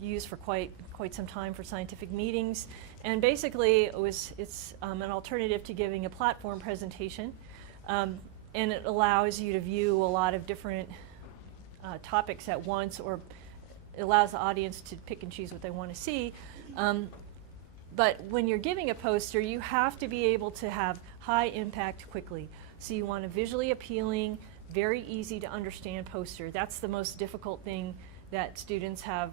used for quite some time for scientific meetings. And basically, it's an alternative to giving a platform presentation. And it allows you to view a lot of different topics at once, or it allows the audience to pick and choose what they want to see. But when you're giving a poster, you have to be able to have high impact quickly. So you want a visually appealing, very easy to understand poster. That's the most difficult thing that students have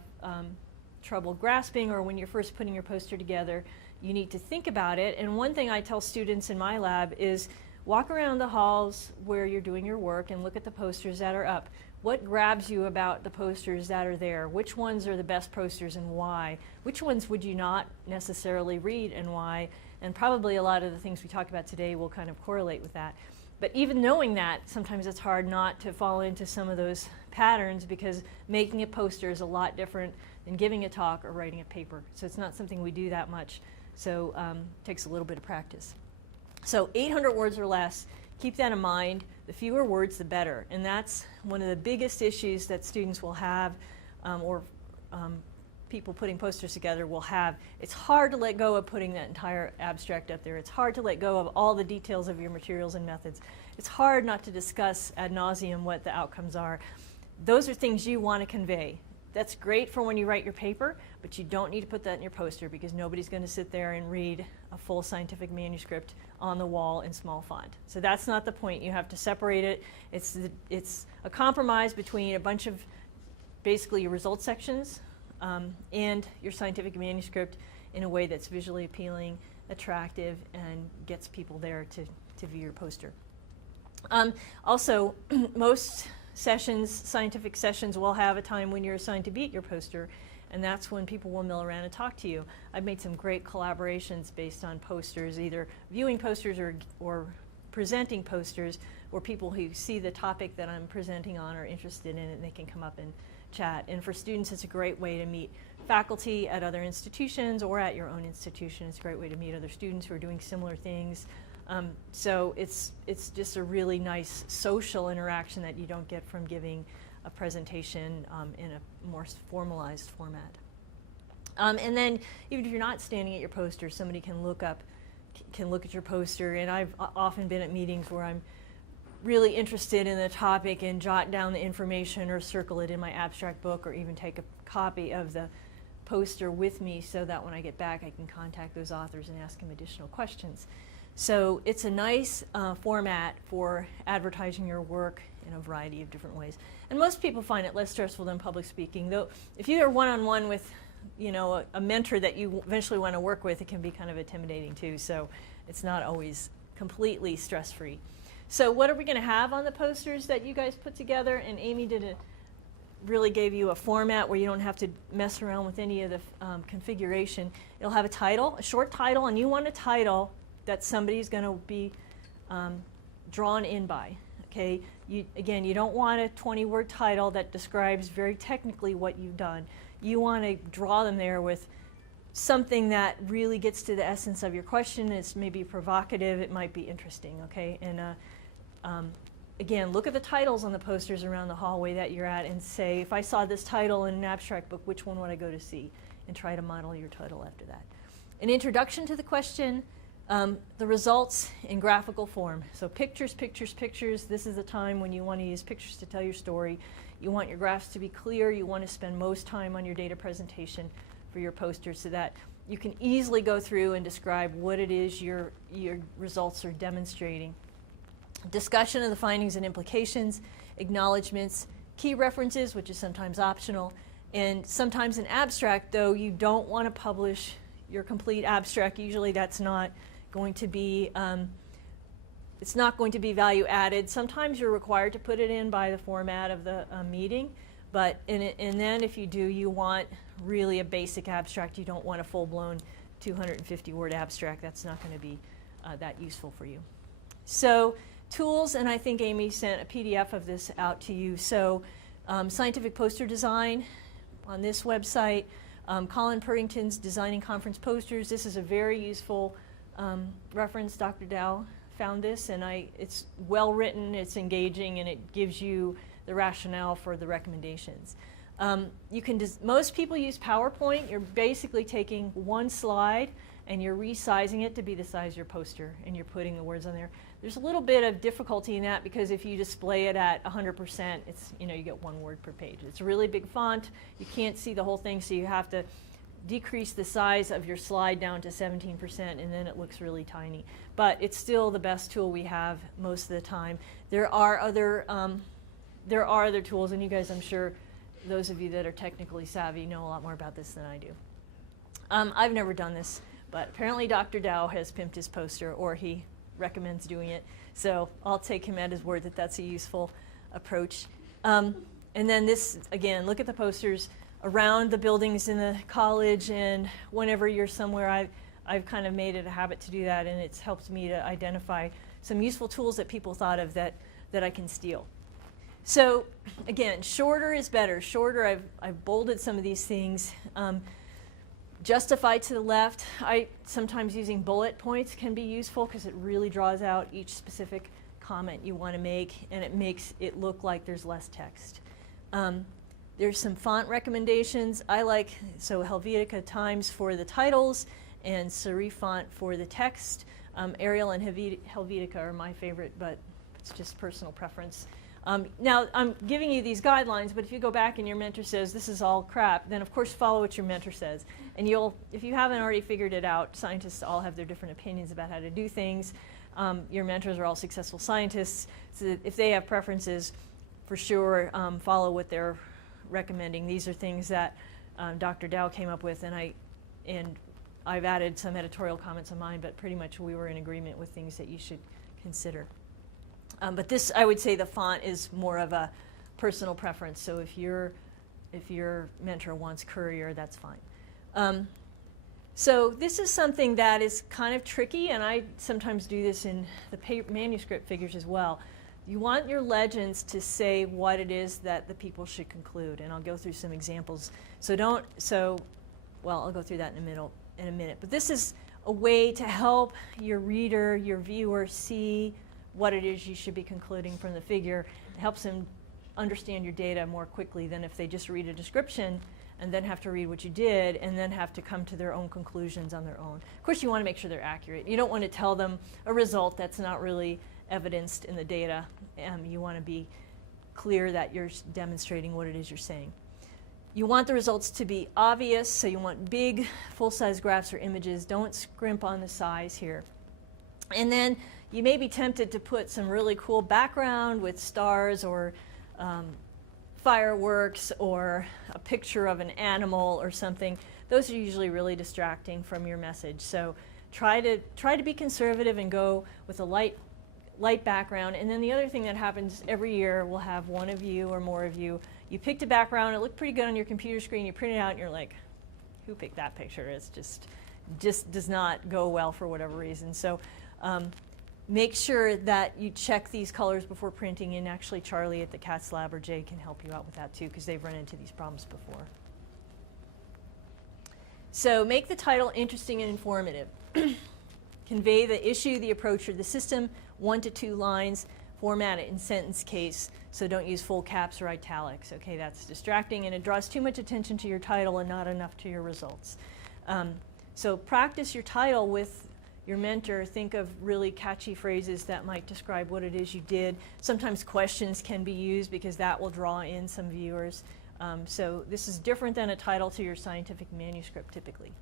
trouble grasping, or when you're first putting your poster together, you need to think about it. And one thing I tell students in my lab is walk around the halls where you're doing your work and look at the posters that are up. What grabs you about the posters that are there? Which ones are the best posters and why? Which ones would you not necessarily read and why? And probably a lot of the things we talk about today will kind of correlate with that. But even knowing that, sometimes it's hard not to fall into some of those patterns, because making a poster is a lot different than giving a talk or writing a paper. So it's not something we do that much. So it takes a little bit of practice. So 800 words or less. Keep that in mind. The fewer words, the better. And that's one of the biggest issues that students will have, or people putting posters together will have. It's hard to let go of putting that entire abstract up there. It's hard to let go of all the details of your materials and methods. It's hard not to discuss ad nauseum what the outcomes are. Those are things you want to convey. That's great for when you write your paper, but you don't need to put that in your poster, because nobody's going to sit there and read a full scientific manuscript on the wall in small font. So that's not the point. You have to separate it. It's a compromise between a bunch of basically your results sections and your scientific manuscript in a way that's visually appealing, attractive, and gets people there to view your poster. Also, most sessions, scientific sessions, will have a time when you're assigned to beat your poster, and that's when people will mill around and talk to you. I've made some great collaborations based on posters, either viewing posters or presenting posters, where people who see the topic that I'm presenting on are interested in it, and they can come up and chat. And for students, it's a great way to meet faculty at other institutions or at your own institution. It's a great way to meet other students who are doing similar things. So it's just a really nice social interaction that you don't get from giving a presentation in a more formalized format. And then even if you're not standing at your poster, somebody can look at your poster. And I've often been at meetings where I'm really interested in the topic and jot down the information or circle it in my abstract book, or even take a copy of the poster with me so that when I get back I can contact those authors and ask them additional questions. So it's a nice format for advertising your work in a variety of different ways. And most people find it less stressful than public speaking, though if you are one-on-one with a mentor that you eventually want to work with, it can be kind of intimidating too. So it's not always completely stress-free. So what are we going to have on the posters that you guys put together? And Amy really gave you a format where you don't have to mess around with any of the configuration. It'll have a title, a short title, and you want a title that somebody's going to be drawn in by. Okay? Again, you don't want a 20-word title that describes very technically what you've done. You want to draw them there with something that really gets to the essence of your question. It's maybe provocative, it might be interesting, okay? And again, look at the titles on the posters around the hallway that you're at and say, if I saw this title in an abstract book, which one would I go to see? And try to model your title after that. An introduction to the question, the results in graphical form. So pictures, pictures, pictures. This is the time when you want to use pictures to tell your story. You want your graphs to be clear. You want to spend most time on your data presentation for your posters so that you can easily go through and describe what it is your results are demonstrating. Discussion of the findings and implications, acknowledgments, key references, which is sometimes optional, and sometimes an abstract, though you don't want to publish your complete abstract. Usually that's not going to be, it's not going to be value added. Sometimes you're required to put it in by the format of the meeting, but and then if you do, you want really a basic abstract. You don't want a full-blown 250-word abstract. That's not going to be that useful for you. So tools, and I think Amy sent a PDF of this out to you. So scientific poster design on this website. Colin Purrington's Designing Conference Posters. This is a very useful reference. Dr. Dow found this, and it's well written, it's engaging, and it gives you the rationale for the recommendations. You can most people use PowerPoint. You're basically taking one slide and you're resizing it to be the size of your poster, and you're putting the words on there. There's a little bit of difficulty in that because if you display it at 100%, it's, you get one word per page. It's a really big font. You can't see the whole thing, so you have to decrease the size of your slide down to 17%, and then it looks really tiny. But it's still the best tool we have most of the time. There are other tools, and you guys, I'm sure, those of you that are technically savvy know a lot more about this than I do. I've never done this, but apparently Dr. Dow has pimped his poster, or he recommends doing it. So I'll take him at his word that that's a useful approach. And then this, again, look at the posters around the buildings in the college, and whenever you're somewhere, I've kind of made it a habit to do that, and it's helped me to identify some useful tools that people thought of that I can steal. So again, shorter is better. Shorter, I've bolded some of these things. Justify to the left. Sometimes using bullet points can be useful because it really draws out each specific comment you want to make, and it makes it look like there's less text. There's some font recommendations. I like, so Helvetica Times for the titles and serif font for the text. Arial and Helvetica are my favorite, but it's just personal preference. Now, I'm giving you these guidelines, but if you go back and your mentor says this is all crap, then of course follow what your mentor says. And if you haven't already figured it out, scientists all have their different opinions about how to do things. Your mentors are all successful scientists, so that if they have preferences, for sure follow what they're recommending. These are things that Dr. Dow came up with, and I've added some editorial comments of mine, but pretty much we were in agreement with things that you should consider. But this, I would say, the font is more of a personal preference. So if your mentor wants Courier, that's fine. So this is something that is kind of tricky, and I sometimes do this in the manuscript figures as well. You want your legends to say what it is that the people should conclude, and I'll go through some examples. Well, I'll go through that in a minute. But this is a way to help your reader, your viewer, see what it is you should be concluding from the figure. It helps them understand your data more quickly than if they just read a description and then have to read what you did and then have to come to their own conclusions on their own. Of course, you want to make sure they're accurate. You don't want to tell them a result that's not really evidenced in the data. You want to be clear that you're demonstrating what it is you're saying. You want the results to be obvious, so you want big full-size graphs or images. Don't scrimp on the size here. And then you may be tempted to put some really cool background with stars or fireworks or a picture of an animal or something. Those are usually really distracting from your message. So try to be conservative and go with a light background. And then the other thing that happens every year, we'll have one of you or more of you. You picked a background, it looked pretty good on your computer screen, you print it out and you're like, who picked that picture? It's just does not go well for whatever reason. So make sure that you check these colors before printing, and actually Charlie at the CATS Lab or Jay can help you out with that too, because they've run into these problems before. So make the title interesting and informative. Convey the issue, the approach, or the system, 1 to 2 lines. Format it in sentence case, so don't use full caps or italics. Okay, that's distracting and it draws too much attention to your title and not enough to your results. So practice your title with your mentor. Think of really catchy phrases that might describe what it is you did. Sometimes questions can be used because that will draw in some viewers. So this is different than a title to your scientific manuscript typically.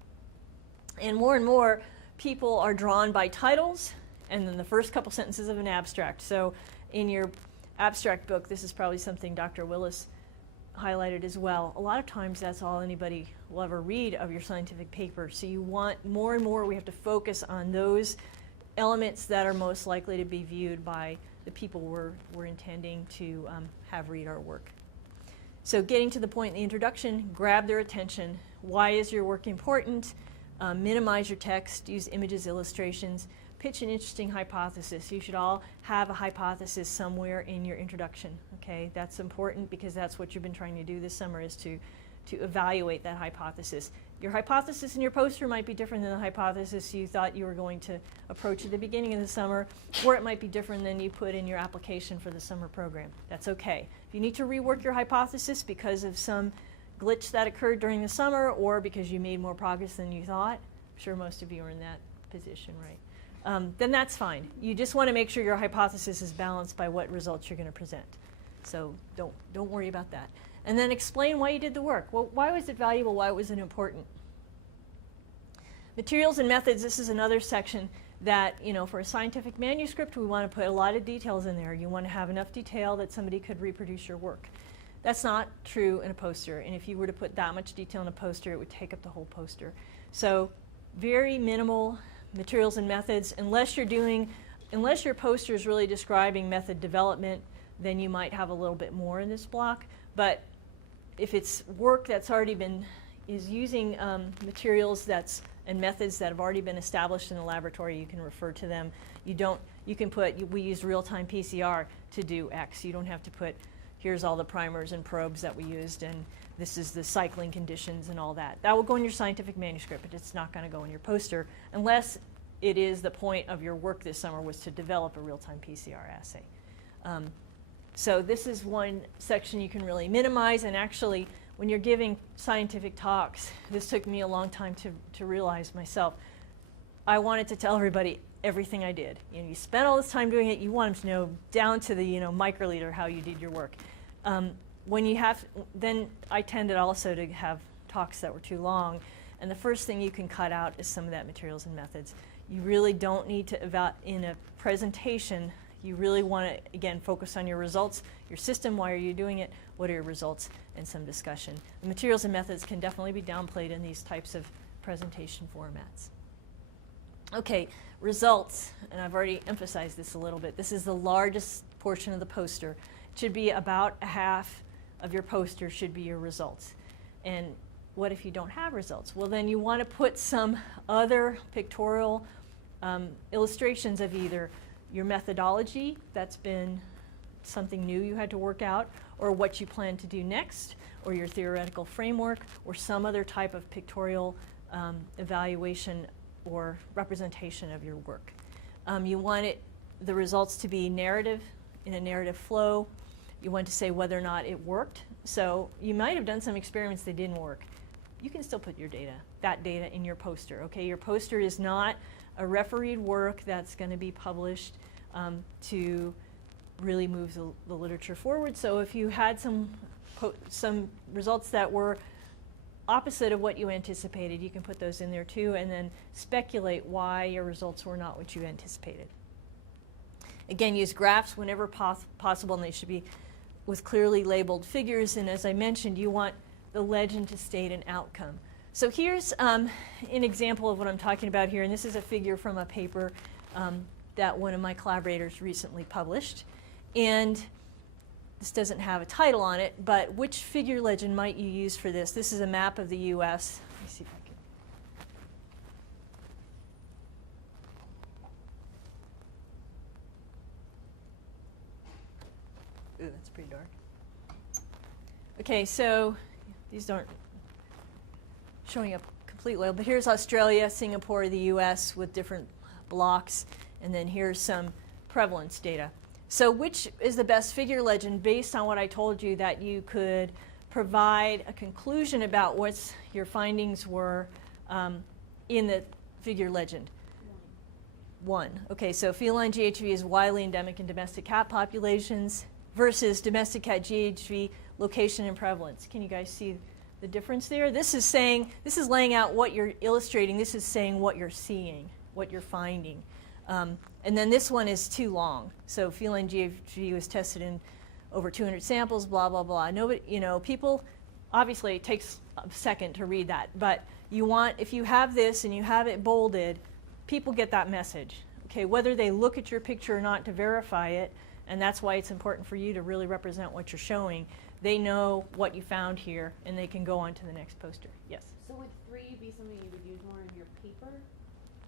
And more people are drawn by titles and then the first couple sentences of an abstract. So in your abstract book, this is probably something Dr. Willis highlighted as well. A lot of times that's all anybody will ever read of your scientific paper. So you want more and more, we have to focus on those elements that are most likely to be viewed by the people we're intending to have read our work. So getting to the point in the introduction, grab their attention. Why is your work important? Minimize your text, use images, illustrations, pitch an interesting hypothesis. You should all have a hypothesis somewhere in your introduction. Okay, that's important because that's what you've been trying to do this summer, is to evaluate that hypothesis. Your hypothesis in your poster might be different than the hypothesis you thought you were going to approach at the beginning of the summer, or it might be different than you put in your application for the summer program. That's okay. If you need to rework your hypothesis because of some glitch that occurred during the summer or because you made more progress than you thought. I'm sure most of you are in that position, right? Then that's fine. You just want to make sure your hypothesis is balanced by what results you're going to present. So don't worry about that. And then explain why you did the work. Well, why was it valuable? Why was it important? Materials and methods, this is another section that, for a scientific manuscript, we want to put a lot of details in there. You want to have enough detail that somebody could reproduce your work. That's not true in a poster, and if you were to put that much detail in a poster, it would take up the whole poster. So very minimal materials and methods, unless your poster is really describing method development, then you might have a little bit more in this block. But if it's work that's already is using materials and methods that have already been established in the laboratory, you can refer to them. You can put, we use real-time PCR to do X. You don't have to put, here's all the primers and probes that we used, and this is the cycling conditions and all that. That will go in your scientific manuscript, but it's not going to go in your poster unless it is the point of your work this summer was to develop a real-time PCR assay. So this is one section you can really minimize, and actually, when you're giving scientific talks, this took me a long time to realize myself. I wanted to tell everybody everything I did. You spent all this time doing it, you want them to know down to the microliter how you did your work. Then I tended also to have talks that were too long, and the first thing you can cut out is some of that materials and methods. You really don't need to, in a presentation, you really want to, again, focus on your results, your system, why are you doing it, what are your results, and some discussion. The materials and methods can definitely be downplayed in these types of presentation formats. Okay, results, and I've already emphasized this a little bit. This is the largest portion of the poster. It should be about a half of your poster should be your results. And what if you don't have results? Well, then you want to put some other pictorial illustrations of either your methodology, that's been something new you had to work out, or what you plan to do next, or your theoretical framework, or some other type of pictorial evaluation or representation of your work. You want the results to be narrative, in a narrative flow. You want to say whether or not it worked. So you might have done some experiments that didn't work. You can still put that data in your poster, okay? Your poster is not a refereed work that's going to be published to really move the literature forward. So if you had some results that were opposite of what you anticipated, you can put those in there too, and then speculate why your results were not what you anticipated. Again, use graphs whenever possible, and they should be with clearly labeled figures, and as I mentioned, you want the legend to state an outcome. So here's an example of what I'm talking about here, and this is a figure from a paper that one of my collaborators recently published. And this doesn't have a title on it, but which figure legend might you use for this? This is a map of the US. Let me see if I can. Ooh, that's pretty dark. Okay, so these aren't showing up completely, but here's Australia, Singapore, the US with different blocks, and then here's some prevalence data. So which is the best figure legend based on what I told you, that you could provide a conclusion about what your findings were in the figure legend? One. Okay, so feline GHV is widely endemic in domestic cat populations versus domestic cat GHV location and prevalence. Can you guys see the difference there? This is laying out what you're illustrating. This is saying what you're seeing, what you're finding. And then this one is too long. So feline GHV was tested in over 200 samples, blah, blah, blah. Nobody, people, obviously it takes a second to read that, but if you have this and you have it bolded, people get that message. Okay, whether they look at your picture or not to verify it, and that's why it's important for you to really represent what you're showing, they know what you found here and they can go on to the next poster. Yes? So would 3 be something you would use more in your paper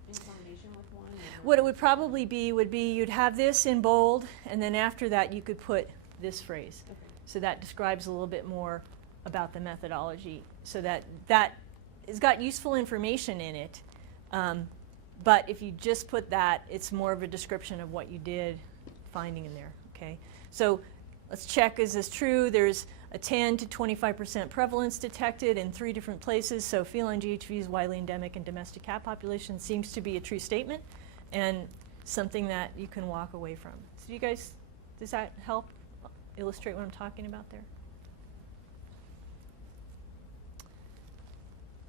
in combination with 1? What it would probably be would be you'd have this in bold, and then after that you could put this phrase. Okay. So that describes a little bit more about the methodology, so that has got useful information in it. But if you just put that, it's more of a description of what you did, finding in there. Okay. So let's check, is this true? There's a 10 to 25% prevalence detected in 3 different places. So feline GHV is widely endemic in domestic cat population seems to be a true statement and something that you can walk away from. So you guys, does that help illustrate what I'm talking about there?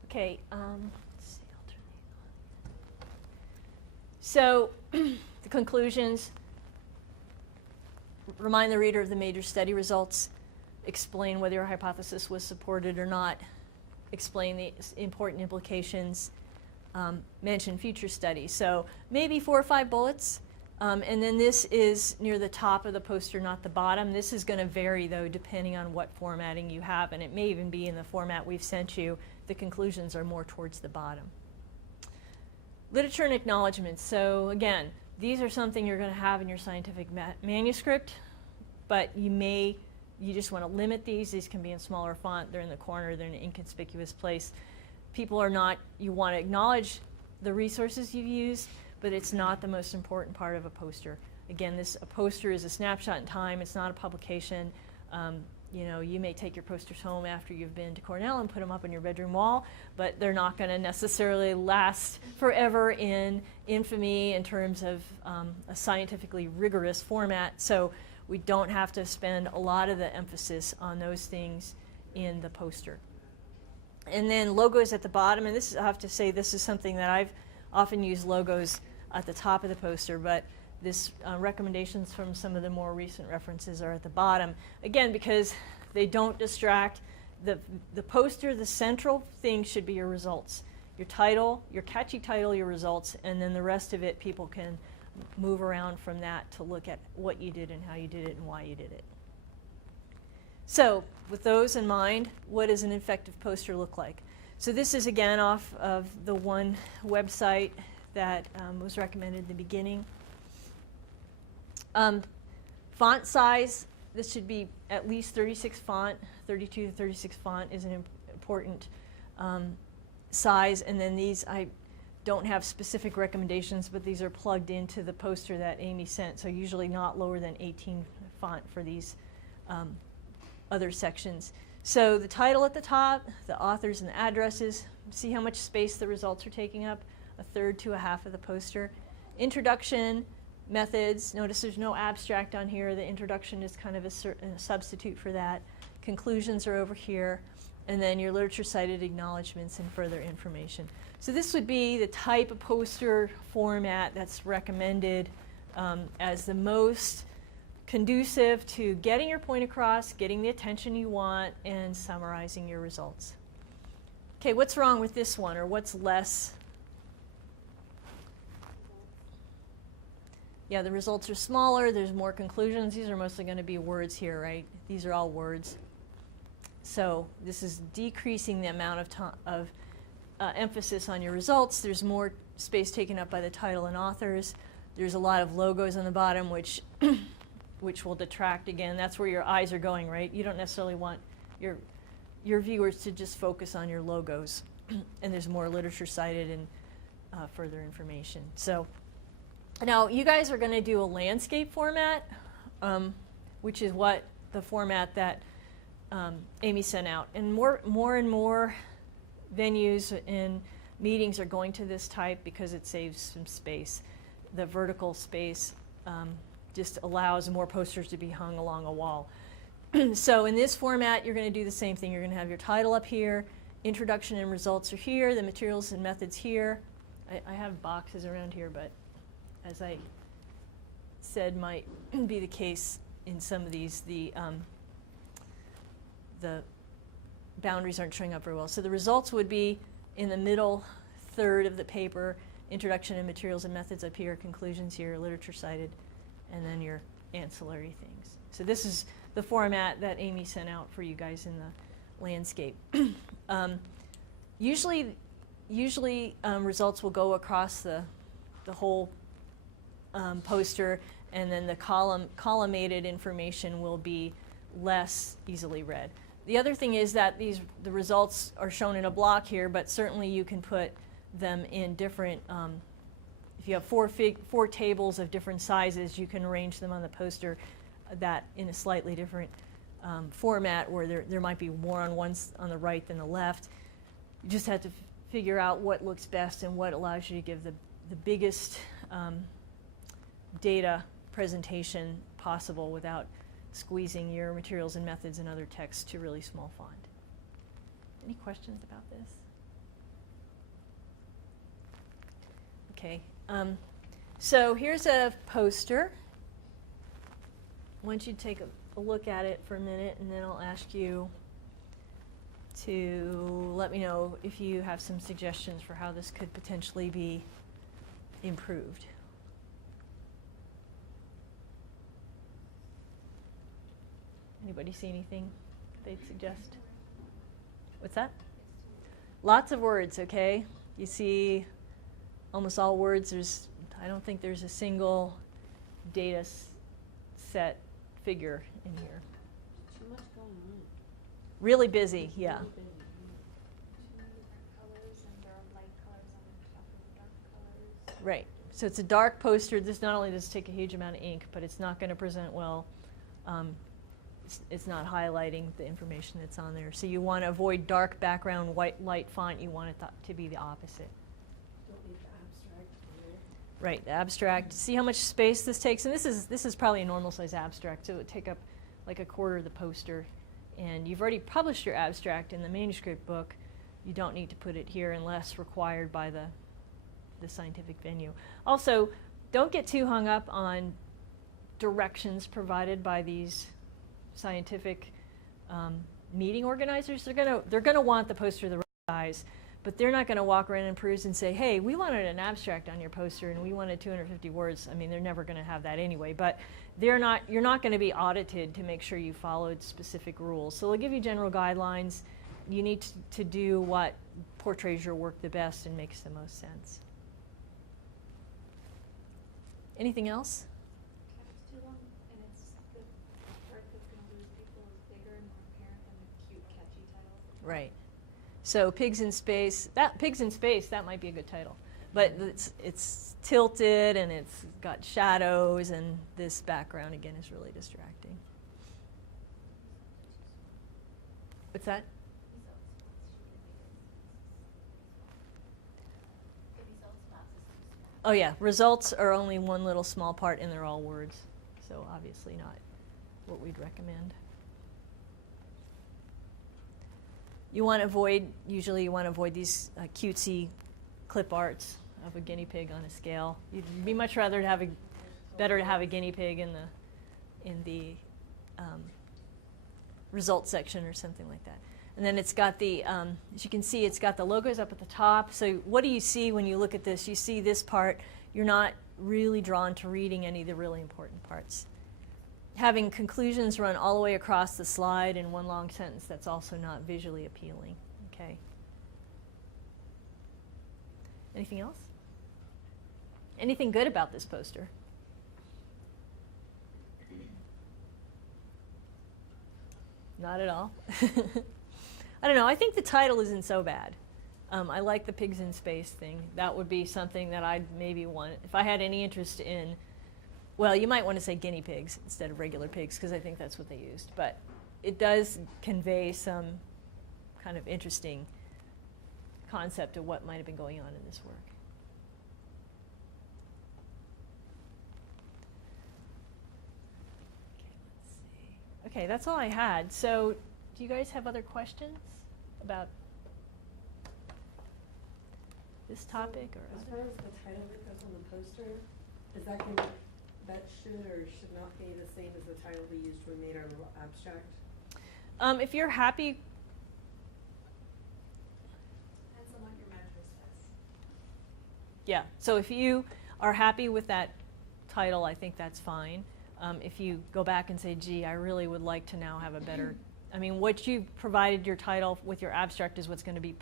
Okay, let's see, I'll turn these on. So the conclusions, remind the reader of the major study results, explain whether your hypothesis was supported or not, explain the important implications, mention future studies. So maybe 4 or 5 bullets. And then this is near the top of the poster, not the bottom. This is going to vary, though, depending on what formatting you have, and it may even be in the format we've sent you. The conclusions are more towards the bottom. Literature and acknowledgments. So again, these are something you're going to have in your scientific manuscript, but you just want to limit these. These can be in smaller font. They're in the corner. They're in an inconspicuous place. People are not, you want to acknowledge the resources you've used, but it's not the most important part of a poster. Again, a poster is a snapshot in time. It's not a publication. You know, you may take your posters home after you've been to Cornell and put them up on your bedroom wall, but they're not going to necessarily last forever in infamy in terms of a scientifically rigorous format. So we don't have to spend a lot of the emphasis on those things in the poster. And then logos at the bottom, and this is, I have to say, this is something that I've often used logos at the top of the poster, but this recommendations from some of the more recent references are at the bottom. Again, because they don't distract. The poster, the central thing should be your results. Your title, your catchy title, your results, and then the rest of it, people can move around from that to look at what you did and how you did it and why you did it. So with those in mind, what does an effective poster look like? So this is again off of the one website that was recommended in the beginning. Font size, this should be at least 36 font. 32 to 36 font is an important size. And then these, I don't have specific recommendations, but these are plugged into the poster that Amy sent. So usually not lower than 18 font for these other sections. So the title at the top, the authors and the addresses, see how much space the results are taking up, 1/3 to 1/2 of the poster. Introduction, methods, notice there's no abstract on here. The introduction is kind of a substitute for that. Conclusions are over here. And then your literature cited acknowledgments and further information. So this would be the type of poster format that's recommended as the most conducive to getting your point across, getting the attention you want, and summarizing your results. Okay, what's wrong with this one, or what's less? Yeah, the results are smaller, there's more conclusions. These are mostly going to be words here, right? These are all words. So this is decreasing the amount of time of emphasis on your results. There's more space taken up by the title and authors. There's a lot of logos on the bottom, which will detract again. That's where your eyes are going, right? You don't necessarily want your viewers to just focus on your logos. And there's more literature cited and further information. So now you guys are going to do a landscape format, which is what the format that Amy sent out. And more and more venues and meetings are going to this type because it saves some space. The vertical space just allows more posters to be hung along a wall. So in this format, you're going to do the same thing. You're going to have your title up here, introduction and results are here, the materials and methods here. I have boxes around here, but as I said, might be the case in some of these, the boundaries aren't showing up very well. So the results would be in the middle third of the paper, introduction and materials and methods up here, conclusions here, literature cited, and then your ancillary things. So this is the format that Amy sent out for you guys in the landscape. Usually results will go across the whole poster, and then the columnated information will be less easily read. The other thing is that the results are shown in a block here, but certainly you can put them in different, if you have four tables of different sizes, you can arrange them on the poster that in a slightly different format where there might be more on the right than the left. You just have to figure out what looks best and what allows you to give the biggest data presentation possible without squeezing your materials and methods and other text to really small font. Any questions about this? Okay, so here's a poster. I want you to take a look at it for a minute, and then I'll ask you to let me know if you have some suggestions for how this could potentially be improved. Anybody see anything they'd suggest? What's that? Lots of words, okay? You see almost all words. I don't think there's a single data set figure in here. Too much going on. Really busy, yeah. Really busy. Two different colors, and there are light colors on top of the dark colors. Right. So it's a dark poster. This not only does it take a huge amount of ink, but it's not going to present well. It's not highlighting the information that's on there. So you want to avoid dark background, light font. You want it to be the opposite. Don't need the abstract on there. Right, the abstract. See how much space this takes? And this is probably a normal size abstract, so it would take up like a quarter of the poster. And you've already published your abstract in the manuscript book. You don't need to put it here unless required by the scientific venue. Also, don't get too hung up on directions provided by these scientific meeting organizers. They're gonna want the poster the right size, but they're not gonna walk around and peruse and say, hey, we wanted an abstract on your poster and we wanted 250 words. I mean, they're never gonna have that anyway, but you're not gonna be audited to make sure you followed specific rules. So they'll give you general guidelines. You need to do what portrays your work the best and makes the most sense. Anything else? Text too long, and it's the part that's going to lose people is bigger and more apparent than the cute, catchy title. Right. So Pigs in Space, that might be a good title. But it's tilted and it's got shadows, and this background again is really distracting. What's that? Oh yeah, results are only one little small part and they're all words. So obviously not what we'd recommend. Usually you want to avoid these cutesy clip arts of a guinea pig on a scale. You'd be much rather better to have a guinea pig in the results section or something like that. And then it's got the, as you can see, it's got the logos up at the top. So what do you see when you look at this? You see this part. You're not really drawn to reading any of the really important parts. Having conclusions run all the way across the slide in one long sentence, that's also not visually appealing. Okay. Anything else? Anything good about this poster? Not at all. I don't know. I think the title isn't so bad. I like the pigs in space thing. That would be something that I'd maybe want. If I had any interest in, well, you might want to say guinea pigs instead of regular pigs, because I think that's what they used. But it does convey some kind of interesting concept of what might have been going on in this work. Okay, let's see. Okay, that's all I had. So do you guys have other questions about this topic? Or As far as the title that goes on the poster, is that should or should not be the same as the title we used when we made our little abstract? If you're happy, Depends on what your mentor says. yeah. So if you are happy with that title, I think that's fine. If you go back and say, gee, I really would like to now have a better, I mean, what you provided your title with your abstract is what's going to be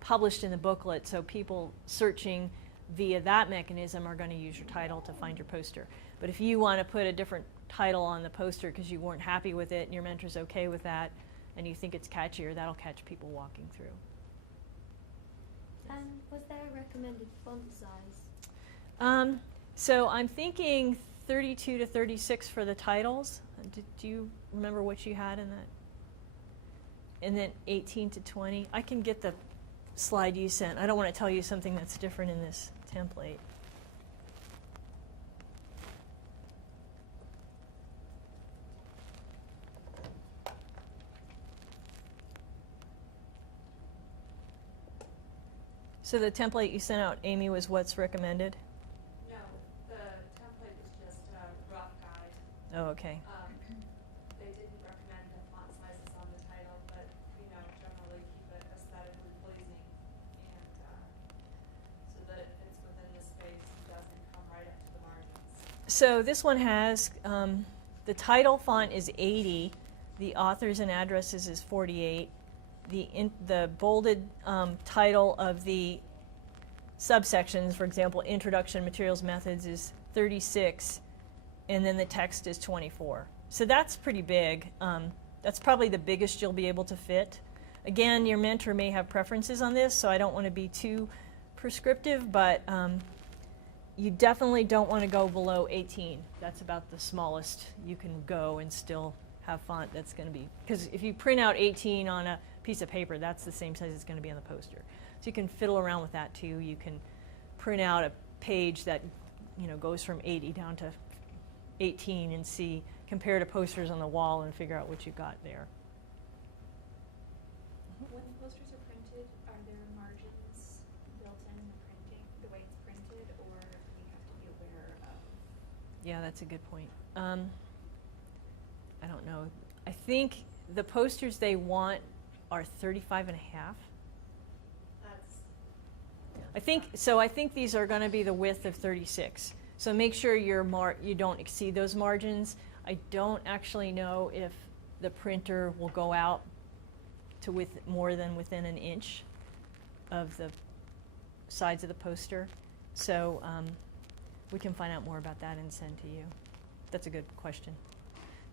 published in the booklet, so people searching via that mechanism are going to use your title to find your poster. But if you want to put a different title on the poster because you weren't happy with it and your mentor's okay with that and you think it's catchier, that'll catch people walking through. Was there a recommended font size? So I'm thinking 32 to 36 for the titles. Do you remember what you had in that? And then 18 to 20. I can get the slide you sent. I don't want to tell you something that's different in this template. So the template you sent out, Amy, was what's recommended? No, the template was just a rough guide. Oh, okay. They didn't recommend the font sizes on the title, but, generally keep it aesthetically pleasing and, so that it fits within the space and doesn't come right up to the margins. So this one has, the title font is 80, the authors and addresses is 48, the bolded title of the subsections, for example, Introduction, Materials, Methods is 36, and then the text is 24. So that's pretty big. That's probably the biggest you'll be able to fit. Again, your mentor may have preferences on this, so I don't want to be too prescriptive, but you definitely don't want to go below 18. That's about the smallest you can go and still have font that's going to be, because if you print out 18 on a piece of paper, that's the same size it's going to be on the poster. So you can fiddle around with that too. You can print out a page that goes from 80 down to 18 and see, compare to posters on the wall and figure out what you've got there. When the posters are printed, are there margins built in the printing, the way it's printed, or do we have to be aware of? Yeah, that's a good point. I don't know. I think the posters they want are 35 and a half. I think these are going to be the width of 36. So make sure you don't exceed those margins. I don't actually know if the printer will go out to more than within an inch of the sides of the poster. So we can find out more about that and send to you. That's a good question.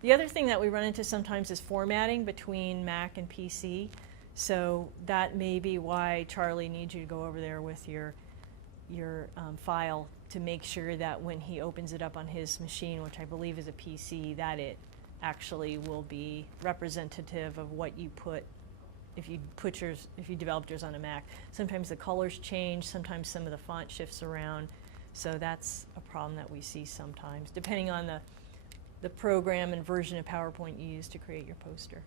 The other thing that we run into sometimes is formatting between Mac and PC. So that may be why Charlie needs you to go over there with your file to make sure that when he opens it up on his machine, which I believe is a PC, that it actually will be representative of what you put if you developed yours on a Mac. Sometimes the colors change, sometimes some of the font shifts around. So that's a problem that we see sometimes, depending on the program and version of PowerPoint you use to create your poster.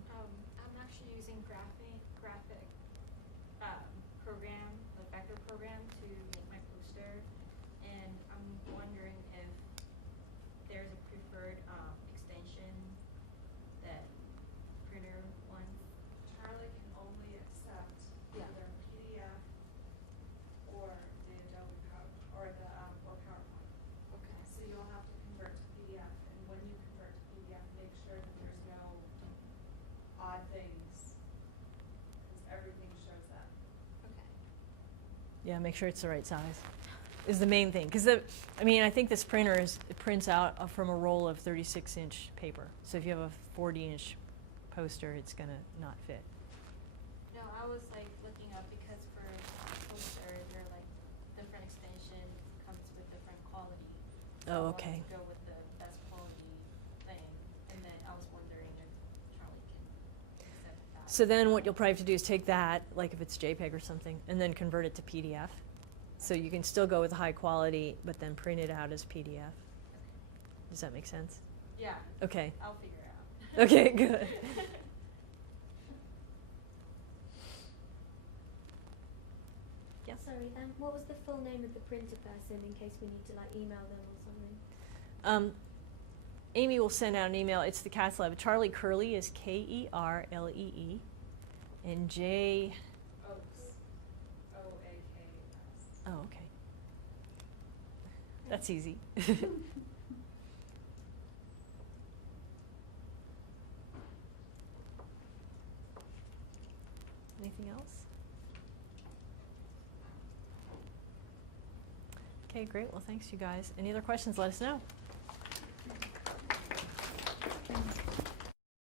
I'm actually using graphic program, the vector program, to make my poster, and I'm wondering if there's a preferred extension that printer wants. Charlie can only accept either PDF or the Adobe or PowerPoint. Okay. So you'll have to convert to PDF, and when you convert to PDF, make sure that there's no odd things, because everything shows up. Okay. Yeah, make sure it's the right size is the main thing. Because I think this printer it prints out from a roll of 36-inch paper. So if you have a 40-inch poster, it's going to not fit. No, I was looking up because for poster, they're different extension comes with different quality. So Oh, I okay. wanted to go with the best quality thing, and then I was wondering if Charlie can accept that. So then what you'll probably have to do is take that, like if it's JPEG or something, and then convert it to PDF. So you can still go with high quality, but then print it out as PDF. Does that make sense? Yeah. Okay. I'll figure it out. Okay, good. Yeah. Sorry, what was the full name of the printer person in case we need to email them or something? Amy will send out an email. It's the CATS Lab. Charlie Curley is Kerlee, and Jay. Oaks, OAKS. Oh, okay. That's easy. Anything else? Okay, great. Well, thanks, you guys. Any other questions, let us know.